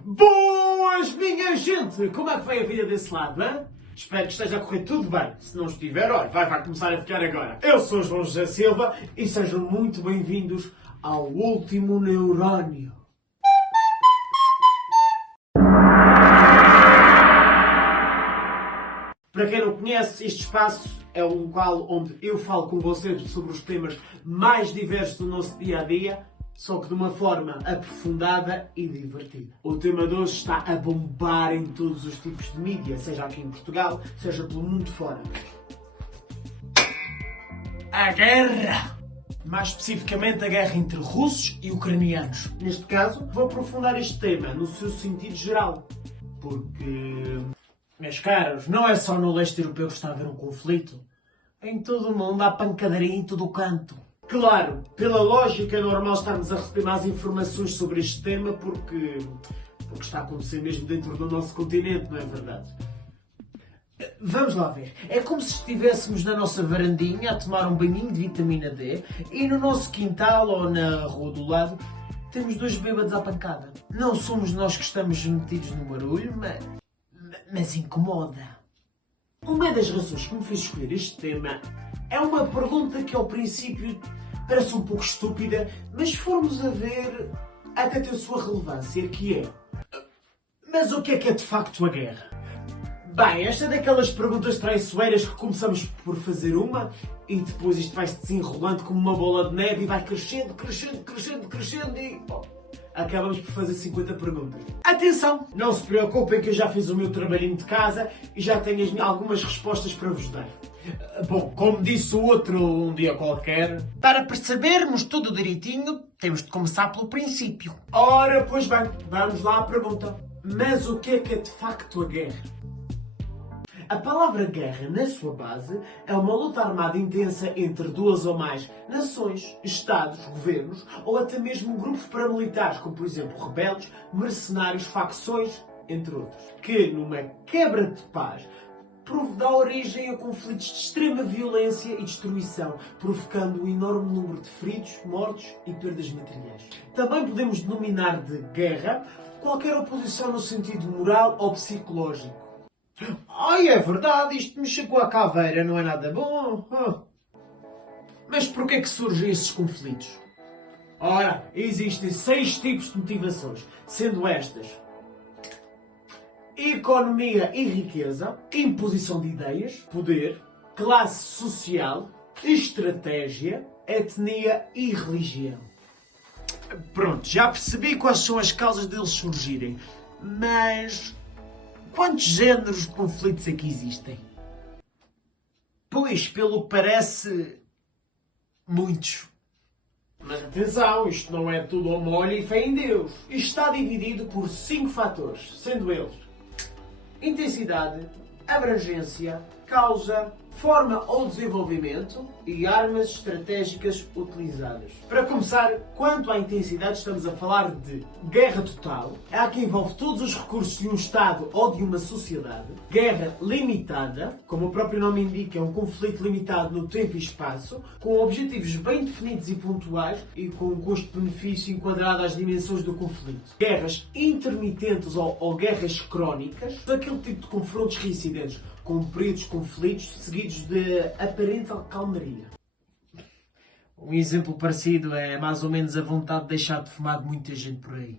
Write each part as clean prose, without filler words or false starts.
Boas, minha gente! Como é que vai a vida desse lado, hein? Espero que esteja a correr tudo bem. Se não estiver, olha, vai começar a ficar agora. Eu sou o João José Silva e sejam muito bem-vindos ao Último Neurónio. Para quem não conhece, este espaço é o local onde eu falo com vocês sobre os temas mais diversos do nosso dia-a-dia, só que de uma forma aprofundada e divertida. O tema de hoje está a bombar em todos os tipos de mídia, seja aqui em Portugal, seja pelo mundo fora. A guerra! Mais especificamente a guerra entre russos e ucranianos. Neste caso, vou aprofundar este tema no seu sentido geral, porque... Meus caros, não é só no leste europeu que está a haver um conflito. Em todo o mundo há pancadaria em todo o canto. Claro, pela lógica é normal estarmos a receber mais informações sobre este tema porque está a acontecer mesmo dentro do nosso continente, não é verdade? Vamos lá ver. É como se estivéssemos na nossa varandinha a tomar um banhinho de vitamina D e no nosso quintal ou na rua do lado temos dois bêbados à pancada. Não somos nós que estamos metidos no barulho, mas incomoda. Uma das razões que me fez escolher este tema é uma pergunta que ao princípio parece um pouco estúpida, mas se formos a ver, até tem a sua relevância, que é... Mas o que é de facto a guerra? Bem, esta é daquelas perguntas traiçoeiras que começamos por fazer uma e depois isto vai-se desenrolando como uma bola de neve e vai crescendo e... acabamos por fazer 50 perguntas. Atenção! Não se preocupem que eu já fiz o meu trabalhinho de casa e já tenho algumas respostas para vos dar. Bom, como disse o outro um dia qualquer... Para percebermos tudo direitinho, temos de começar pelo princípio. Ora, pois bem, vamos lá à pergunta. Mas o que é de facto a guerra? A palavra guerra, na sua base, é uma luta armada intensa entre duas ou mais nações, estados, governos ou até mesmo grupos paramilitares, como por exemplo rebeldes, mercenários, facções, entre outros, que numa quebra de paz dá origem a conflitos de extrema violência e destruição, provocando um enorme número de feridos, mortos e perdas materiais. Também podemos denominar de guerra qualquer oposição no sentido moral ou psicológico. Ai, é verdade, isto me chegou à caveira, não é nada bom. Mas porquê que surgem esses conflitos? Ora, existem 6 tipos de motivações, sendo estas: economia e riqueza, imposição de ideias, poder, classe social, estratégia, etnia e religião. Pronto, já percebi quais são as causas deles surgirem, mas... quantos géneros de conflitos é que existem? Pois, pelo que parece, muitos. Mas atenção, isto não é tudo ao molho e fé em Deus. Isto está dividido por 5 fatores, sendo eles: intensidade, abrangência, causa, forma ou desenvolvimento e armas estratégicas utilizadas. Para começar, quanto à intensidade, estamos a falar de guerra total, a que envolve todos os recursos de um Estado ou de uma sociedade. Guerra limitada, como o próprio nome indica, é um conflito limitado no tempo e espaço, com objetivos bem definidos e pontuais e com um custo-benefício enquadrado às dimensões do conflito. Guerras intermitentes ou guerras crónicas, daquele tipo de confrontos reincidentes, com períodos de conflitos seguidos de aparente calmaria. Um exemplo parecido é mais ou menos a vontade de deixar de fumar de muita gente por aí.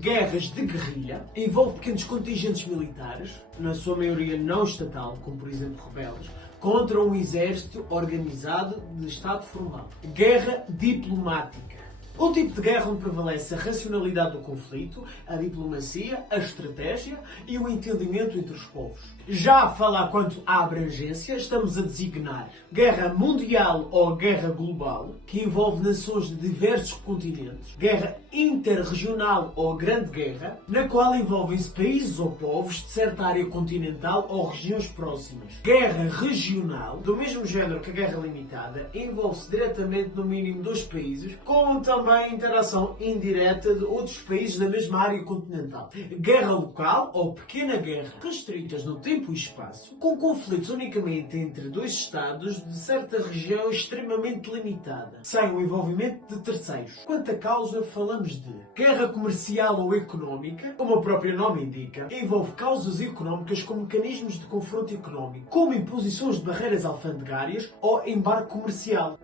Guerras de guerrilha envolve pequenos contingentes militares, na sua maioria não estatal, como por exemplo rebeldes, contra um exército organizado de Estado formal. Guerra diplomática. Um tipo de guerra onde prevalece a racionalidade do conflito, a diplomacia, a estratégia e o entendimento entre os povos. Já a falar quanto à abrangência, estamos a designar guerra mundial ou guerra global, que envolve nações de diversos continentes, guerra interregional ou grande guerra, na qual envolvem-se países ou povos de certa área continental ou regiões próximas. Guerra regional, do mesmo género que a guerra limitada, envolve-se diretamente no mínimo 2 países, com também também interação indireta de outros países da mesma área continental. Guerra local ou pequena guerra, restritas no tempo e espaço, com conflitos unicamente entre dois Estados de certa região extremamente limitada, sem o envolvimento de terceiros. Quanto à causa, falamos de guerra comercial ou económica, como o próprio nome indica, envolve causas económicas com mecanismos de confronto económico, como imposições de barreiras alfandegárias ou embargo comercial,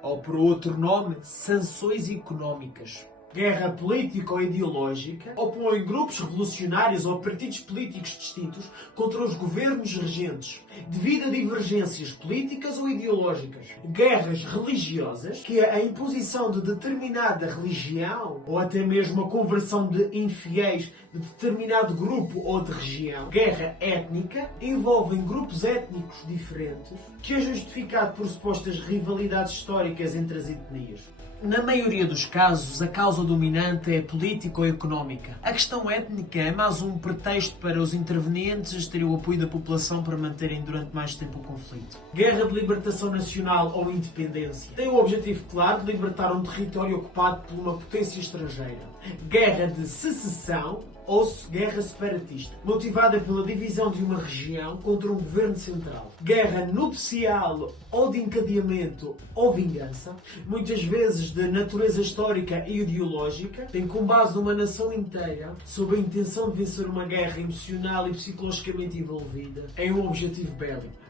ou por outro nome, sanções económicas. Guerra política ou ideológica opõe grupos revolucionários ou partidos políticos distintos contra os governos regentes, devido a divergências políticas ou ideológicas. Guerras religiosas, que é a imposição de determinada religião ou até mesmo a conversão de infiéis de determinado grupo ou de região. Guerra étnica envolvem grupos étnicos diferentes, que é justificado por supostas rivalidades históricas entre as etnias. Na maioria dos casos, a causa dominante é política ou económica. A questão étnica é mais um pretexto para os intervenientes terem o apoio da população para manterem durante mais tempo o conflito. Guerra de libertação nacional ou independência tem o objetivo claro de libertar um território ocupado por uma potência estrangeira. Guerra de secessão ou guerra separatista, motivada pela divisão de uma região contra um governo central. Guerra nupcial ou de encadeamento ou vingança, muitas vezes de natureza histórica e ideológica, tem como base uma nação inteira sob a intenção de vencer uma guerra emocional e psicologicamente envolvida em um objetivo bélico.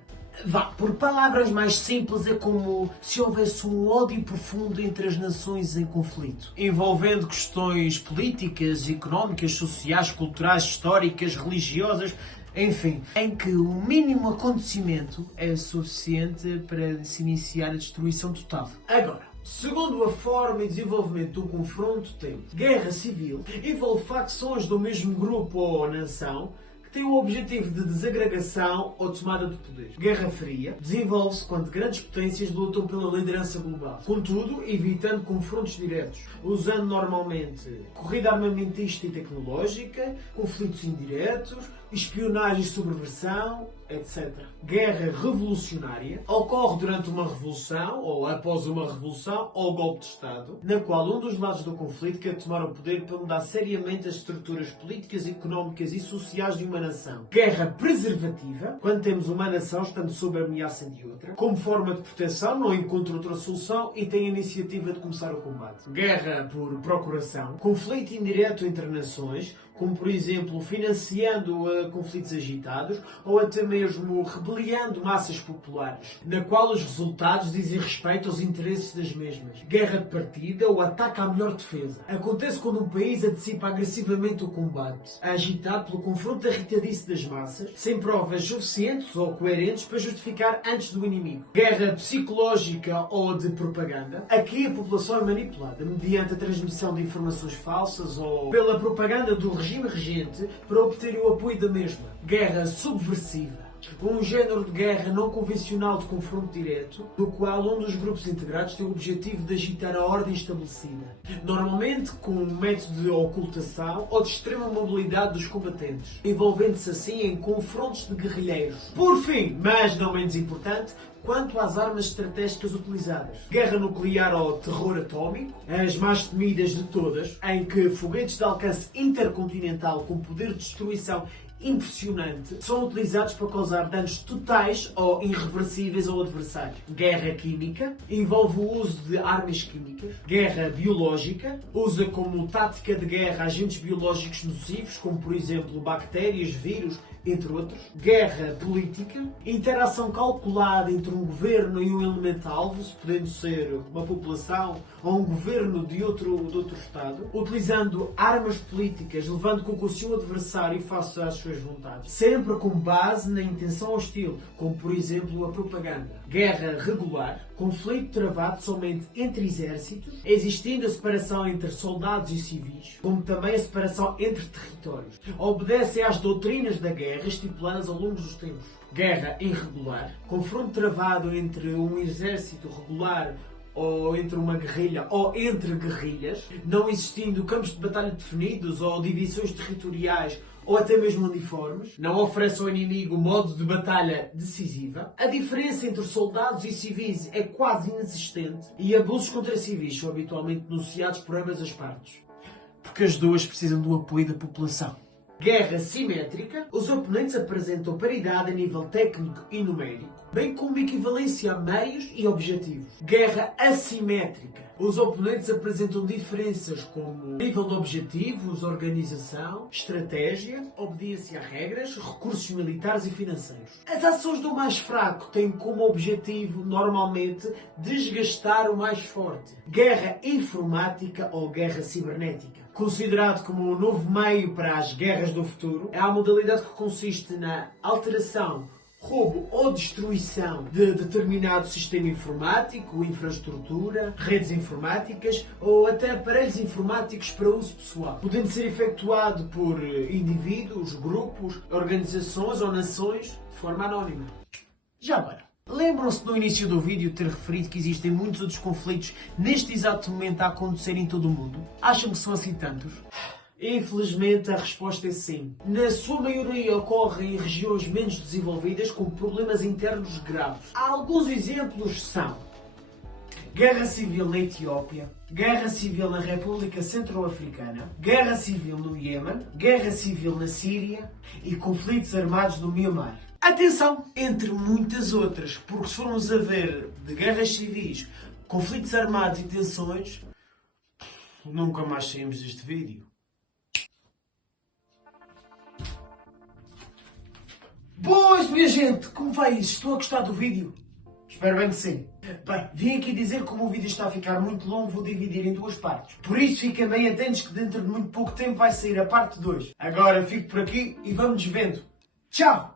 Por palavras mais simples, é como se houvesse um ódio profundo entre as nações em conflito, envolvendo questões políticas, económicas, sociais, culturais, históricas, religiosas, enfim, em que o mínimo acontecimento é suficiente para se iniciar a destruição total. Agora, segundo a forma e desenvolvimento do confronto, temos guerra civil, envolve facções do mesmo grupo ou nação, que tem o objetivo de desagregação ou tomada de poder. Guerra Fria desenvolve-se quando grandes potências lutam pela liderança global, contudo, evitando confrontos diretos, usando normalmente corrida armamentista e tecnológica, conflitos indiretos, espionagem e subversão, etc. Guerra revolucionária ocorre durante uma revolução, ou após uma revolução, ou golpe de Estado, na qual um dos lados do conflito quer tomar o poder para mudar seriamente as estruturas políticas, económicas e sociais de uma nação. Guerra preservativa, quando temos uma nação estando sob a ameaça de outra, como forma de proteção, não encontra outra solução e tem a iniciativa de começar o combate. Guerra por procuração, conflito indireto entre nações, como por exemplo financiando conflitos agitados ou até mesmo rebeliando massas populares, na qual os resultados dizem respeito aos interesses das mesmas. Guerra de partida ou ataque à melhor defesa. Acontece quando um país antecipa agressivamente o combate, agitado pelo confronto irritadiço das massas, sem provas suficientes ou coerentes para justificar antes do inimigo. Guerra psicológica ou de propaganda. Aqui a população é manipulada mediante a transmissão de informações falsas ou pela propaganda do regime regente para obter o apoio da mesma. Guerra subversiva. Um género de guerra não convencional de confronto direto, no qual um dos grupos integrados tem o objetivo de agitar a ordem estabelecida, normalmente com um método de ocultação ou de extrema mobilidade dos combatentes, envolvendo-se assim em confrontos de guerrilheiros. Por fim, mas não menos importante, quanto às armas estratégicas utilizadas. Guerra nuclear ou terror atómico, as mais temidas de todas, em que foguetes de alcance intercontinental com poder de destruição impressionante são utilizados para causar danos totais ou irreversíveis ao adversário. Guerra química envolve o uso de armas químicas. Guerra biológica usa como tática de guerra agentes biológicos nocivos, como por exemplo bactérias, vírus, entre outros. Guerra política, interação calculada entre um governo e um elemento-alvo, podendo ser uma população ou um governo de outro Estado, utilizando armas políticas, levando com que o seu adversário faça as suas vontades, sempre com base na intenção hostil, como por exemplo a propaganda. Guerra regular, conflito travado somente entre exércitos, existindo a separação entre soldados e civis, como também a separação entre territórios. Obedece às doutrinas da guerra estipuladas ao longo dos tempos. Guerra irregular, confronto travado entre um exército regular ou entre uma guerrilha ou entre guerrilhas, não existindo campos de batalha definidos ou divisões territoriais ou até mesmo uniformes, não oferece ao inimigo modo de batalha decisiva, a diferença entre soldados e civis é quase inexistente e abusos contra civis são habitualmente denunciados por ambas as partes, porque as duas precisam do apoio da população. Guerra simétrica. Os oponentes apresentam paridade a nível técnico e numérico, bem como equivalência a meios e objetivos. Guerra assimétrica. Os oponentes apresentam diferenças como nível de objetivos, organização, estratégia, obediência a regras, recursos militares e financeiros. As ações do mais fraco têm como objetivo, normalmente, desgastar o mais forte. Guerra informática ou guerra cibernética. Considerado como um novo meio para as guerras do futuro, é a modalidade que consiste na alteração, roubo ou destruição de determinado sistema informático, infraestrutura, redes informáticas ou até aparelhos informáticos para uso pessoal, podendo ser efetuado por indivíduos, grupos, organizações ou nações de forma anónima. Já agora, lembram-se no início do vídeo ter referido que existem muitos outros conflitos neste exato momento a acontecer em todo o mundo? Acham que são assim tantos? Infelizmente a resposta é sim. Na sua maioria ocorrem em regiões menos desenvolvidas com problemas internos graves. Alguns exemplos são Guerra Civil na Etiópia, Guerra Civil na República Centro-Africana, Guerra Civil no Iêmen, Guerra Civil na Síria e conflitos armados no Myanmar. Atenção! Entre muitas outras, porque se formos a ver de guerras civis, conflitos armados e tensões, nunca mais saímos deste vídeo. Boas, minha gente! Como vai isso? Estou a gostar do vídeo? Espero bem que sim. Bem, vim aqui dizer que como o vídeo está a ficar muito longo, vou dividir em duas partes. Por isso fiquem bem atentos que dentro de muito pouco tempo vai sair a parte 2. Agora fico por aqui e vamos vendo. Tchau!